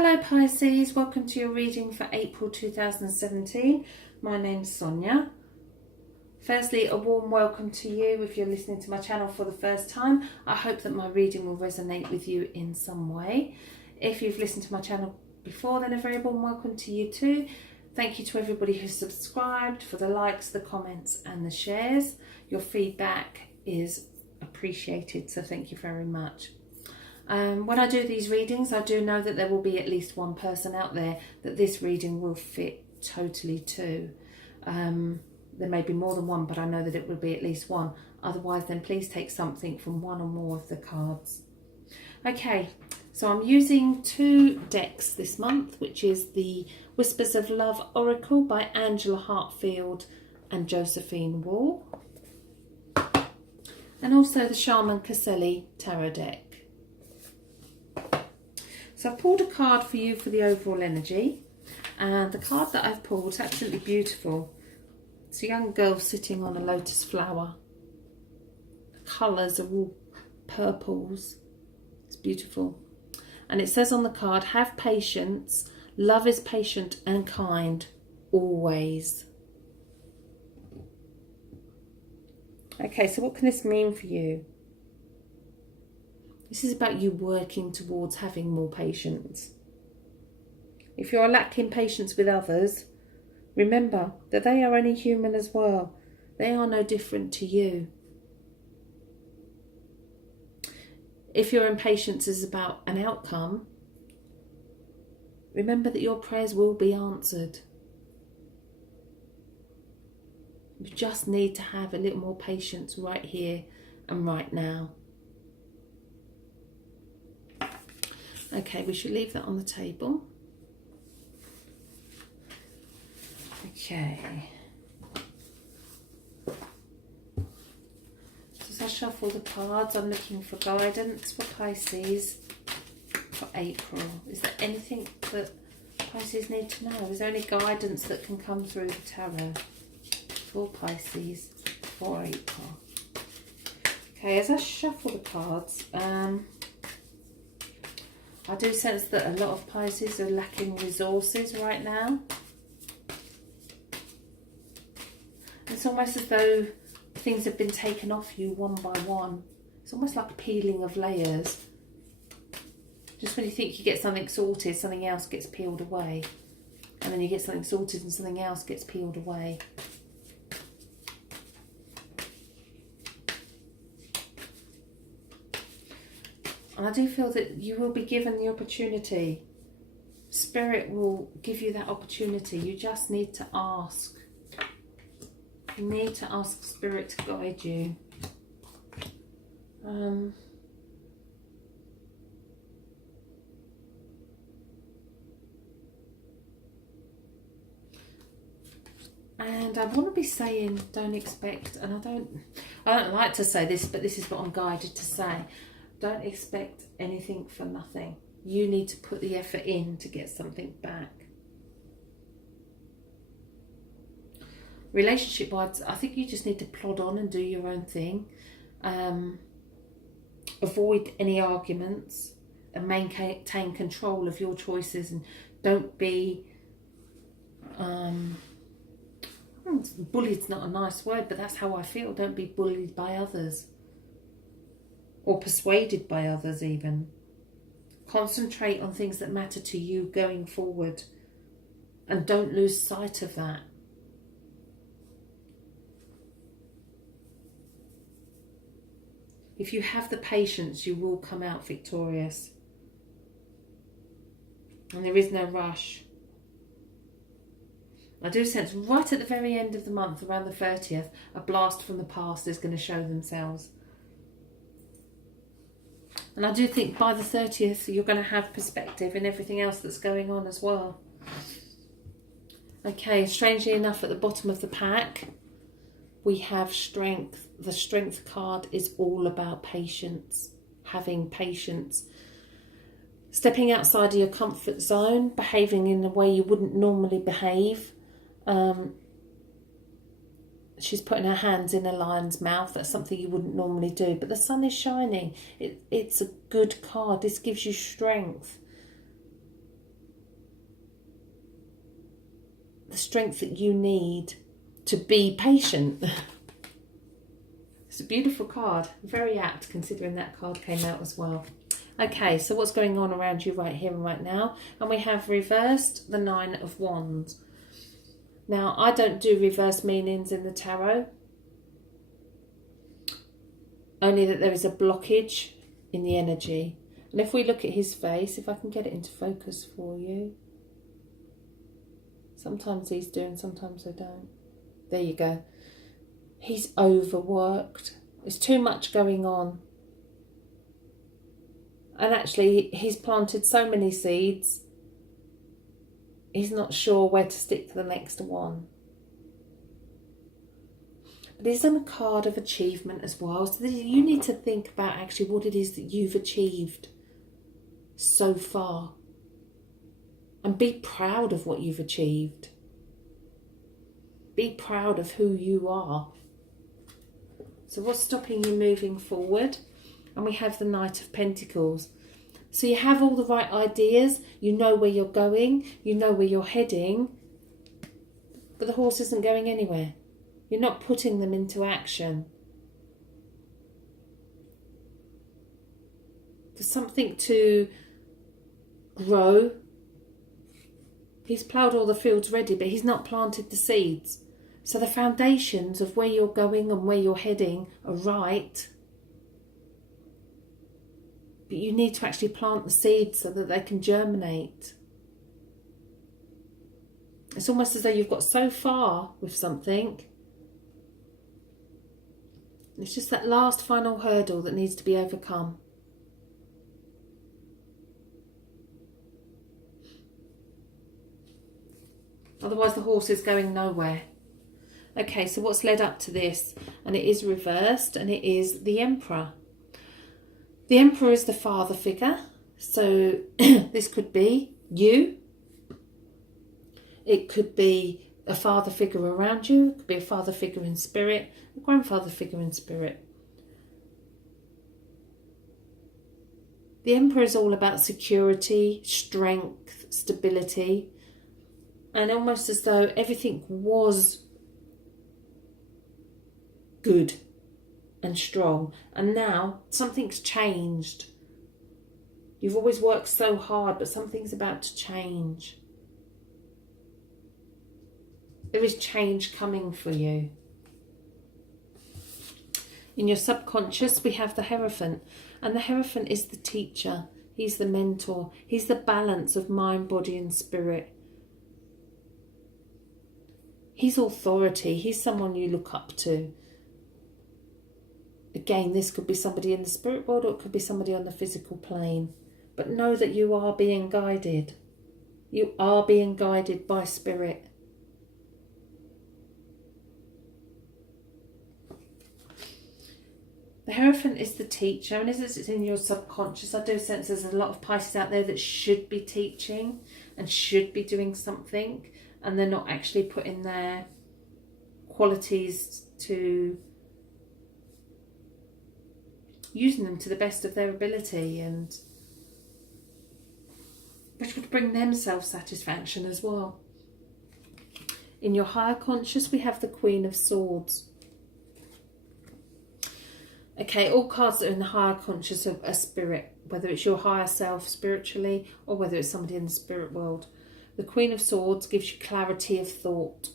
Hello Pisces, welcome to your reading for April 2017. My name's Sonia. Firstly, a warm welcome to you if you're listening to my channel for the first time. I hope that my reading will resonate with you in some way. If you've listened to my channel before, then a very warm welcome to you too. Thank you to everybody who's subscribed, for the likes, the comments and the shares. Your feedback is appreciated, so thank you very much. When I do these readings, I do know that there will be at least one person out there that this reading will fit totally to. There may be more than one, but I know that it will be at least one. Otherwise, then please take something from one or more of the cards. Okay, so I'm using two decks this month, which is the Whispers of Love Oracle by Angela Hartfield and Josephine Wall. And also the Shaman Caselli Tarot deck. So I've pulled a card for you for the overall energy, and the card that I've pulled is absolutely beautiful. It's a young girl sitting on a lotus flower. The colours are all purples. It's beautiful. And it says on the card, have patience, love is patient and kind, always. Okay, so what can this mean for you? This is about you working towards having more patience. If you're lacking patience with others, remember that they are only human as well. They are no different to you. If your impatience is about an outcome, remember that your prayers will be answered. You just need to have a little more patience right here and right now. Okay, we should leave that on the table. Okay. So as I shuffle the cards, I'm looking for guidance for Pisces for April. Is there anything that Pisces need to know? Is there any guidance that can come through the tarot for Pisces for April? Okay, as I shuffle the cards, I do sense that a lot of Pisces are lacking resources right now. It's almost as though things have been taken off you one by one. It's almost like a peeling of layers. Just when you think you get something sorted, something else gets peeled away. And then you get something sorted and something else gets peeled away. And I do feel that you will be given the opportunity. Spirit will give you that opportunity. You just need to ask. You need to ask Spirit to guide you. And I want to be saying, don't expect, and I don't like to say this, but this is what I'm guided to say. Don't expect anything for nothing. You need to put the effort in to get something back. Relationship-wise, I think you just need to plod on and do your own thing. Avoid any arguments and maintain control of your choices, and don't be... bullied's not a nice word, but that's how I feel. Don't be bullied by others. Or persuaded by others even. Concentrate on things that matter to you going forward. And don't lose sight of that. If you have the patience, you will come out victorious. And there is no rush. I do sense right at the very end of the month, around the 30th, a blast from the past is going to show themselves. And I do think by the 30th, you're going to have perspective in everything else that's going on as well. Okay, strangely enough, at the bottom of the pack, we have strength. The strength card is all about patience, having patience. Stepping outside of your comfort zone, behaving in a way you wouldn't normally behave. She's putting her hands in a lion's mouth. That's something you wouldn't normally do. But the sun is shining. It's a good card. This gives you strength. the strength that you need to be patient. It's a beautiful card, very apt considering that card came out as well. Okay, so what's going on around you right here and right now? And we have reversed the Nine of Wands. Now, I don't do reverse meanings in the tarot, only that there is a blockage in the energy. And if we look at his face, if I can get it into focus for you. Sometimes these do and sometimes they don't. There you go. He's overworked. There's too much going on. And actually, he's planted so many seeds, he's not sure where to stick the next one. But he's on a card of achievement as well. So you need to think about actually what it is that you've achieved so far. And be proud of what you've achieved. Be proud of who you are. So what's stopping you moving forward? And we have the Knight of Pentacles. So you have all the right ideas. You know where you're going. You know where you're heading. But the horse isn't going anywhere. You're not putting them into action. For something to grow, he's ploughed all the fields ready, but he's not planted the seeds. So the foundations of where you're going and where you're heading are right. But you need to actually plant the seeds so that they can germinate. It's almost as though you've got so far with something. It's just that last final hurdle that needs to be overcome. Otherwise the horse is going nowhere. Okay, so what's led up to this? And it is reversed, and it is the Emperor. The Emperor is the father figure. So this could be you. It could be a father figure around you. It could be a father figure in spirit, a grandfather figure in spirit. The Emperor is all about security, strength, stability, and almost as though everything was good and strong, and now something's changed. You've always worked so hard, but something's about to change. There is change coming for you. In your subconscious, we have the Hierophant, and the Hierophant is the teacher. He's the mentor. He's the balance of mind, body and spirit. He's authority. He's someone you look up to. Again, this could be somebody in the spirit world, or it could be somebody on the physical plane. But know that you are being guided. You are being guided by spirit. The Hierophant is the teacher, and as it's in your subconscious, I do sense there's a lot of Pisces out there that should be teaching and should be doing something, and they're not actually putting their qualities to using them to the best of their ability, and which would bring them self-satisfaction as well. In your higher conscious, we have the Queen of Swords. Okay, all cards that are in the higher conscious are a spirit, whether it's your higher self spiritually or whether it's somebody in the spirit world. The Queen of Swords gives you clarity of thought.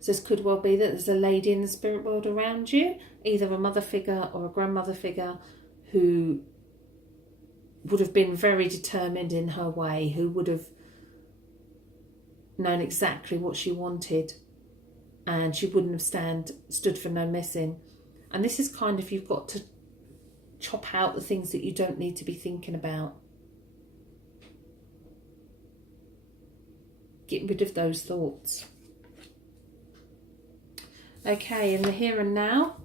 So this could well be that there's a lady in the spirit world around you, either a mother figure or a grandmother figure, who would have been very determined in her way, who would have known exactly what she wanted, and she wouldn't have stood for no messing. And this is kind of, you've got to chop out the things that you don't need to be thinking about. Get rid of those thoughts. Okay, in the here and now.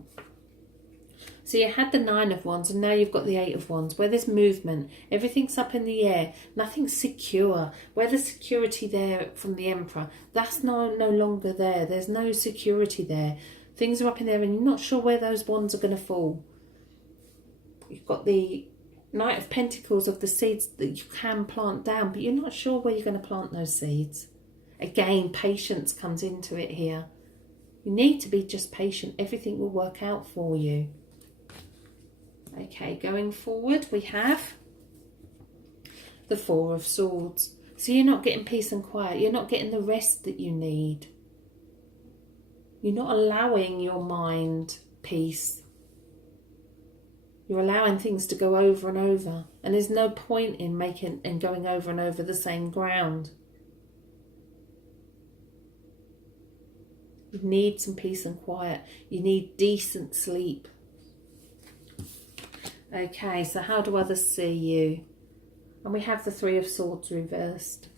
So you had the Nine of Wands, and now you've got the Eight of Wands, where there's movement. Everything's up in the air. Nothing's secure. Where there's security there from the Emperor, that's no longer there. There's no security there. Things are up in there and you're not sure where those wands are going to fall. You've got the Knight of Pentacles of the seeds that you can plant down, but you're not sure where you're going to plant those seeds. Again, patience comes into it here. You need to be just patient. Everything will work out for you. Okay, going forward, we have the Four of Swords. So you're not getting peace and quiet. You're not getting the rest that you need. You're not allowing your mind peace. You're allowing things to go over and over. And there's no point in going over and over the same ground. You need some peace and quiet. You need decent sleep. Okay, so how do others see you? And we have the Three of Swords reversed.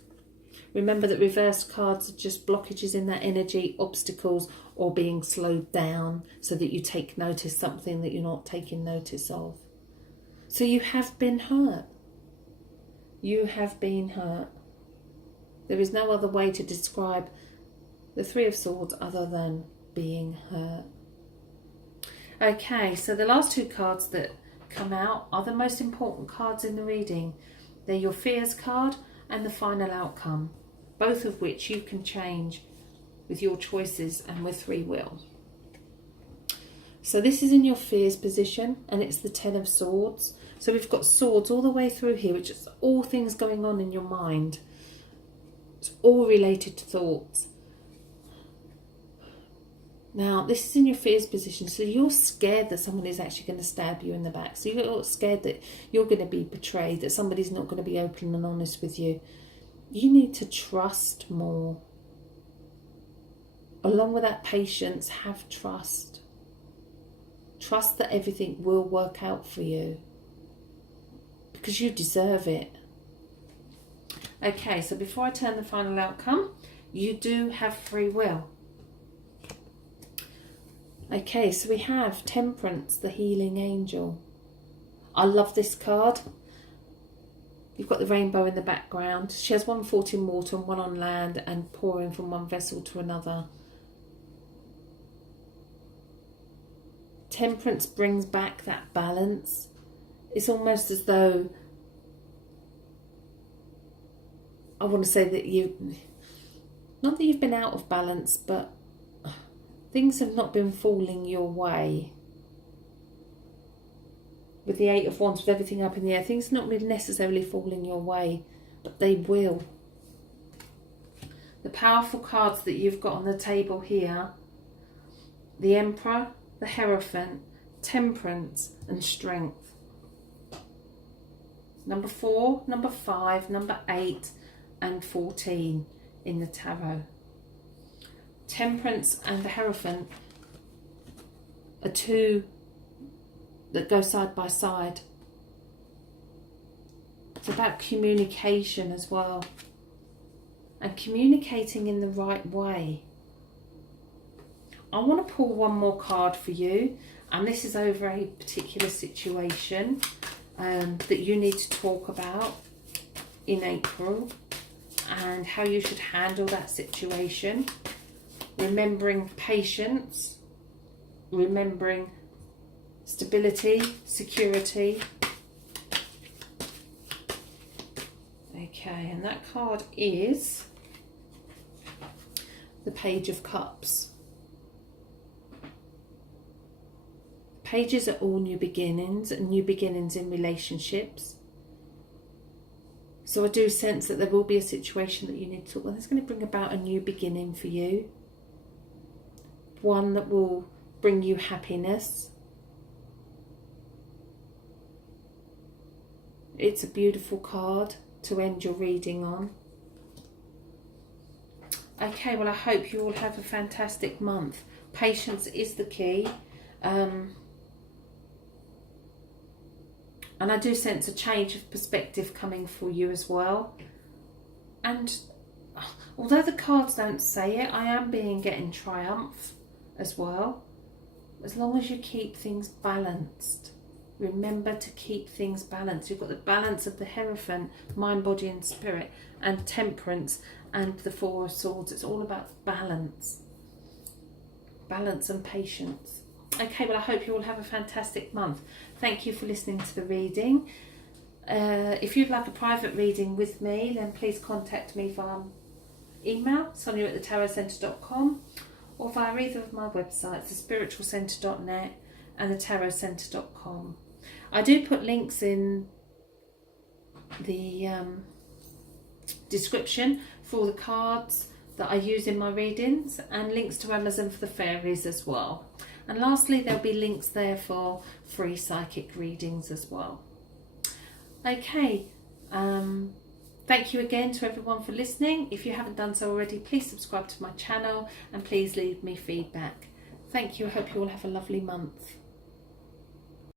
Remember that reversed cards are just blockages in that energy, obstacles, or being slowed down so that you take notice, something that you're not taking notice of. So you have been hurt. You have been hurt. There is no other way to describe the Three of Swords other than being hurt. Okay, so the last two cards that come out are the most important cards in the reading. They're your Fears card and the Final Outcome, both of which you can change with your choices and with free will. So this is in your Fears position, and it's the Ten of Swords. So we've got swords all the way through here, which is all things going on in your mind. It's all related to thoughts. Now, this is in your Fears position, so you're scared that someone is actually going to stab you in the back. So you're scared that you're going to be betrayed, that somebody's not going to be open and honest with you. You need to trust more. Along with that patience, have trust. Trust that everything will work out for you, because you deserve it. Okay, so before I turn the final outcome, you do have free will. Okay, so we have Temperance, the healing angel. I love this card. You've got the rainbow in the background. She has one foot in water and one on land, and pouring from one vessel to another. Temperance brings back that balance. It's almost as though, I want to say that not that you've been out of balance, but things have not been falling your way. With the Eight of Wands, with everything up in the air, things have not been necessarily falling your way, but they will. The powerful cards that you've got on the table here: the Emperor, the Hierophant, Temperance and Strength. Number 4, number 5, number 8 and 14 in the tarot. Temperance and the Hierophant are two that go side by side. It's about communication as well, and communicating in the right way. I want to pull one more card for you, and this is over a particular situation that you need to talk about in April, and how you should handle that situation. Remembering patience, remembering stability, security. Okay, and that card is the Page of Cups. Pages are all new beginnings, and new beginnings in relationships. So I do sense that there will be a situation that you need to talk about. It's going to bring about a new beginning for you. One that will bring you happiness. It's a beautiful card to end your reading on. Okay, well, I hope you all have a fantastic month. Patience is the key. And I do sense a change of perspective coming for you as well. And although the cards don't say it, I am getting triumph as well. As long as you keep things balanced. Remember to keep things balanced. You've got the balance of the Hierophant, mind, body and spirit, and Temperance and the Four of Swords. It's all about balance. Balance and patience. Okay, well, I hope you all have a fantastic month. Thank you for listening to the reading. If you'd like a private reading with me, then please contact me via email, sonia@thetarotcentre.com, or via either of my websites, thespiritualcentre.net and thetarotcentre.com. I do put links in the description for all the cards that I use in my readings, and links to Amazon for the fairies as well. And lastly, there'll be links there for free psychic readings as well. Okay, thank you again to everyone for listening. If you haven't done so already, please subscribe to my channel and please leave me feedback. Thank you. I hope you all have a lovely month.